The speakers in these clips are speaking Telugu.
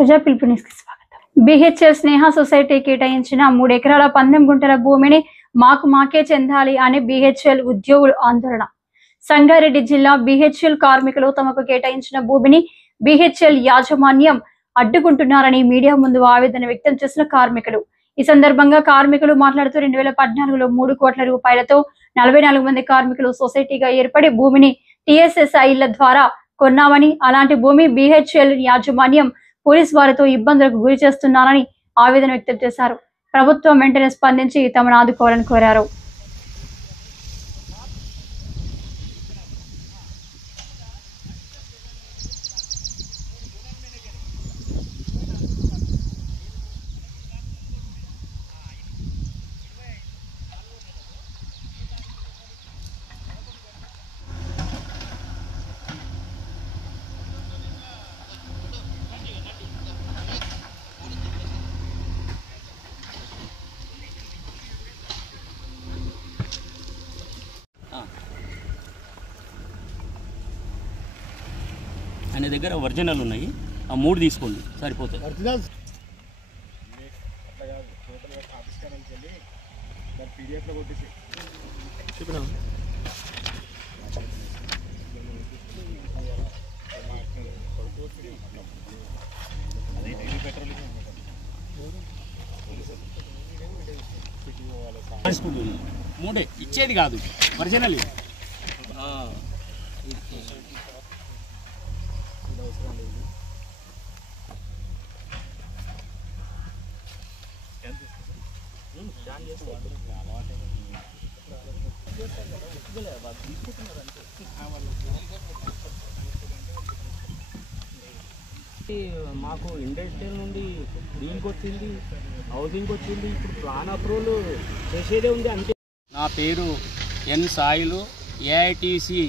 ప్రజా పిలుపు న్యూస్కి స్వాగతం. బిహెచ్ఎల్ స్నేహ సొసైటీ కేటాయించిన 3 ఎకరాల 19 గుంటల భూమిని మాకే చెందాలి అని బిహెచ్ఎల్ ఉద్యోగులు ఆందోళన. సంగారెడ్డి జిల్లా బిహెచ్ఎల్ కార్మికులు తమకు కేటాయించిన భూమిని బిహెచ్ఎల్ యాజమాన్యం అడ్డుకుంటున్నారని మీడియా ముందు ఆవేదన వ్యక్తం చేసిన కార్మికులు. ఈ సందర్భంగా కార్మికులు మాట్లాడుతూ 2014లో 3 కోట్ల రూపాయలతో 44 మంది కార్మికులు సొసైటీగా ఏర్పడి భూమిని టీఎస్ఎస్ఐల ద్వారా కొన్నామని, అలాంటి భూమి బిహెచ్ఎల్ యాజమాన్యం పోలీసు వారితో ఇబ్బందులకు గురి చేస్తున్నారని ఆవేదన వ్యక్తం చేశారు. ప్రభుత్వం వెంటనే స్పందించి తమను ఆదుకోవాలని కోరారు. ఆయన దగ్గర ఒరిజినల్ ఉన్నాయి, ఆ 3 తీసుకోండి సరిపోతాయి. మూడే ఇచ్చేది కాదు, ఒరిజినల్. మాకు ఇండస్ట్రియల్ నుండి దీనికి వచ్చింది, హౌసింగ్ వచ్చింది, ఇప్పుడు ప్లాన్ అప్రూవల్ చేసేదే ఉంది అంతే. నా పేరు ఎన్ సాయిలు, ఏఐటీసీ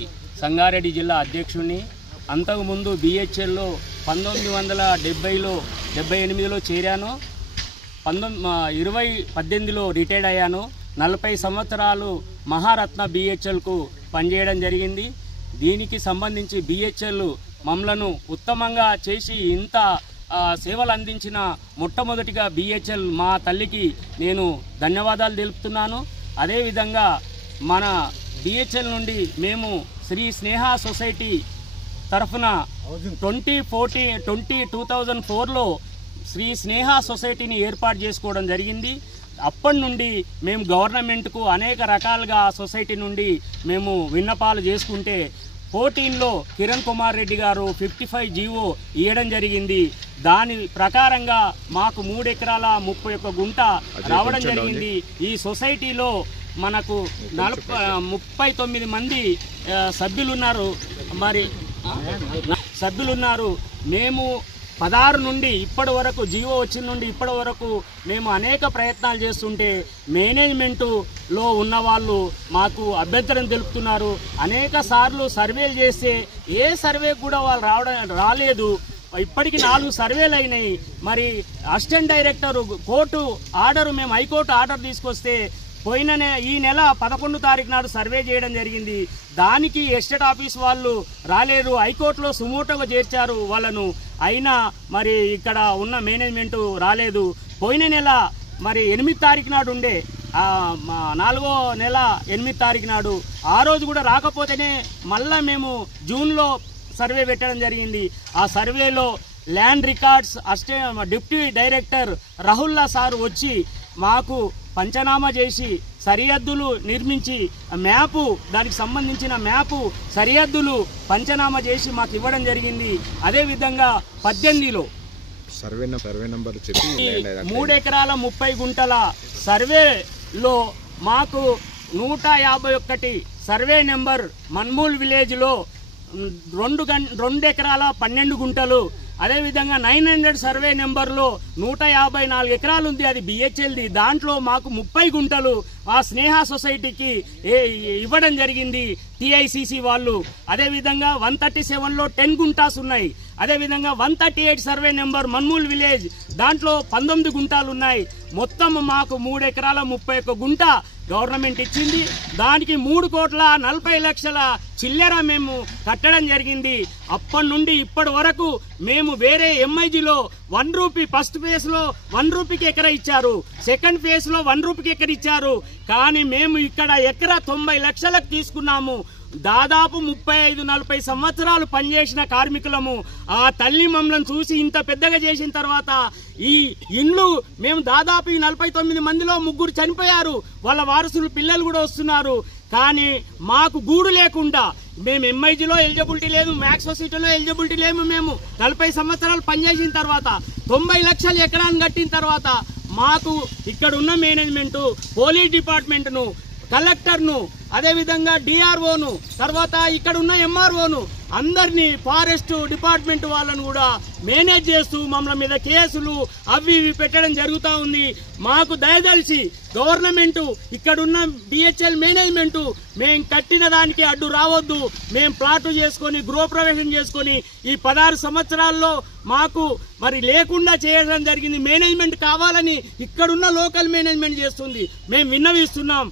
సంగారెడ్డి జిల్లా అధ్యక్షుడిని. అంతకుముందు బిహెచ్ఎల్లో 1978లో చేరాను. 2018లో రిటైర్డ్ అయ్యాను. 40 సంవత్సరాలు మహారత్న బిహెచ్ఎల్కు పనిచేయడం జరిగింది. దీనికి సంబంధించి బిహెచ్ఎల్ మమ్మలను ఉత్తమంగా చేసి ఇంత సేవలు అందించిన మొట్టమొదటిగా బిహెచ్ఎల్ మా తల్లికి నేను ధన్యవాదాలు తెలుపుతున్నాను. అదేవిధంగా మన బిహెచ్ఎల్ నుండి మేము శ్రీ స్నేహ సొసైటీ తరఫున 2004లో శ్రీ స్నేహ సొసైటీని ఏర్పాటు చేసుకోవడం జరిగింది. అప్పటి నుండి మేము గవర్నమెంట్కు అనేక రకాలుగా ఆ సొసైటీ నుండి మేము విన్నపాలు చేసుకుంటే 14లో కిరణ్ కుమార్ రెడ్డి గారు 55 జీవో ఇవ్వడం జరిగింది. దాని ప్రకారంగా మాకు 3 ఎకరాల 31 గుంట రావడం జరిగింది. ఈ సొసైటీలో మనకు 39 మంది సభ్యులున్నారు. మేము 16 నుండి ఇప్పటి వరకు జీవో వచ్చిన నుండి ఇప్పటి వరకు మేము అనేక ప్రయత్నాలు చేస్తుంటే మేనేజ్మెంటులో ఉన్న వాళ్ళు మాకు అభ్యంతరం తెలుపుతున్నారు. అనేక సార్లు సర్వేలు చేస్తే ఏ సర్వే కూడా వాళ్ళు రాలేదు. ఇప్పటికి 4 సర్వేలు అయినాయి. మరి అసిస్టెంట్ డైరెక్టర్ కోర్టు ఆర్డర్, మేము హైకోర్టు ఆర్డర్ తీసుకొస్తే ఈ నెల 11 తారీఖు నాడు సర్వే చేయడం జరిగింది. దానికి ఎస్టేట్ ఆఫీస్ వాళ్ళు రాలేరు. హైకోర్టులో సుమోటోగా చేర్చారు వాళ్ళను. అయినా మరి ఇక్కడ ఉన్న మేనేజ్మెంట్ రాలేదు. పోయిన నెల మరి 8 తారీఖు నాడు ఉండే 4వ నెల 8 తారీఖు నాడు, ఆ రోజు కూడా రాకపోతేనే మళ్ళా మేము జూన్లో సర్వే పెట్టడం జరిగింది. ఆ సర్వేలో ల్యాండ్ రికార్డ్స్ డిప్యూటీ డైరెక్టర్ రాహుల్లా సార్ వచ్చి మాకు పంచనామా చేసి సరిహద్దులు నిర్మించి మ్యాపు, దానికి సంబంధించిన మ్యాపు సరిహద్దులు పంచనామా చేసి మాకు ఇవ్వడం జరిగింది. అదేవిధంగా 18లో సర్వే నంబర్ చెప్పి 3 ఎకరాల 30 గుంటల సర్వేలో మాకు 151 సర్వే నెంబర్ మన్మూల్ విలేజ్లో 2 ఎకరాల 12 గుంటలు, అదేవిధంగా 900 సర్వే నెంబర్లో 154 ఎకరాలు ఉంది, అది బిహెచ్ఎల్ది. దాంట్లో మాకు 30 గుంటలు ఆ స్నేహ సొసైటీకి ఇవ్వడం జరిగింది టిఐసిసి వాళ్ళు. అదేవిధంగా 137లో 10 గుంటాస్ ఉన్నాయి. అదేవిధంగా 138 సర్వే నెంబర్ మన్మూల్ విలేజ్, దాంట్లో 19 గుంటాలు ఉన్నాయి. మొత్తం మాకు 3 ఎకరాల 31 గుంట గవర్నమెంట్ ఇచ్చింది. దానికి 3,40,00,000 చిల్లర మేము కట్టడం జరిగింది. అప్పటి నుండి ఇప్పటి వరకు మేము వేరే ఎంఐజీలో 1 రూపీ ఫస్ట్ ఫేజ్ లో 1 రూపీకి ఎకరా ఇచ్చారు, సెకండ్ ఫేజ్ లో 1 రూపీకి ఎకరా ఇచ్చారు. కానీ మేము ఇక్కడ ఎకరా 90 లక్షలకు తీసుకున్నాము. దాదాపు 35-40 సంవత్సరాలు పనిచేసిన కార్మికులము. ఆ తల్లి మమ్మల్ని చూసి ఇంత పెద్దగా చేసిన తర్వాత ఈ ఇండ్లు మేము దాదాపు ఈ 49 మందిలో 3 చనిపోయారు, వాళ్ళ వారసులు పిల్లలు కూడా వస్తున్నారు. కానీ మాకు గూడు లేకుండా మేము ఎంఐజీలో ఎలిజిబిలిటీ లేదు, మ్యాక్స్ సొసైటీలో ఎలిజిబిలిటీ లేము. మేము 40 సంవత్సరాలు పనిచేసిన తర్వాత 90 లక్షలు ఎకరాన్ని కట్టిన తర్వాత మాకు ఇక్కడ ఉన్న మేనేజ్మెంటు, పోలీస్ డిపార్ట్మెంట్ను, కలెక్టర్ను, అదేవిధంగా డిఆర్ఓను, తర్వాత ఇక్కడ ఉన్న ఎంఆర్ఓను అందరినీ ఫారెస్ట్ డిపార్ట్మెంట్ వాళ్ళను కూడా మేనేజ్ చేస్తూ మమ్మల్ని మీద కేసులు అవి ఇవి పెట్టడం జరుగుతూ ఉంది. మాకు దయదలిచి గవర్నమెంటు ఇక్కడున్న బిహెచ్ఎల్ మేనేజ్మెంటు మేము కట్టిన దానికి అడ్డు రావద్దు, మేము ప్లాట్లు చేసుకొని గృహప్రవేశం చేసుకొని ఈ 16 సంవత్సరాల్లో మాకు మరి లేకుండా చేయడం జరిగింది. మేనేజ్మెంట్ కావాలని ఇక్కడున్న లోకల్ మేనేజ్మెంట్ చేస్తుంది. మేము విన్నవిస్తున్నాం.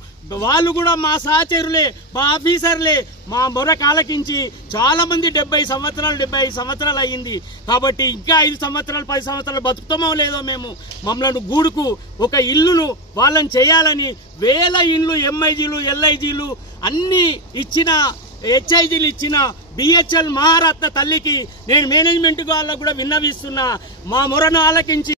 వాళ్ళు కూడా మా సహచరులే, మా ఆఫీసర్లే. మా మొర కాలకించి చాలా మంది 70 సంవత్సరాలు 75 సంవత్సరాలు అయ్యింది. కాబట్టి ఇంకా 5 సంవత్సరాలు 10 సంవత్సరాలు బతుకుతామో లేదో మేము మమ్మల్ని గూడుకు ఒక ఇల్లును వాళ్ళని చేయాలని వేల ఇండ్లు ఎంఐజీలు ఎల్ఐజీలు అన్ని ఇచ్చిన, హెచ్ఐజీలు ఇచ్చిన బిహెచ్ఎల్ మహారత్న తల్లికి నేను మేనేజ్మెంట్ వాళ్ళకు కూడా విన్నవిస్తున్నా. మా మొరను ఆలకించి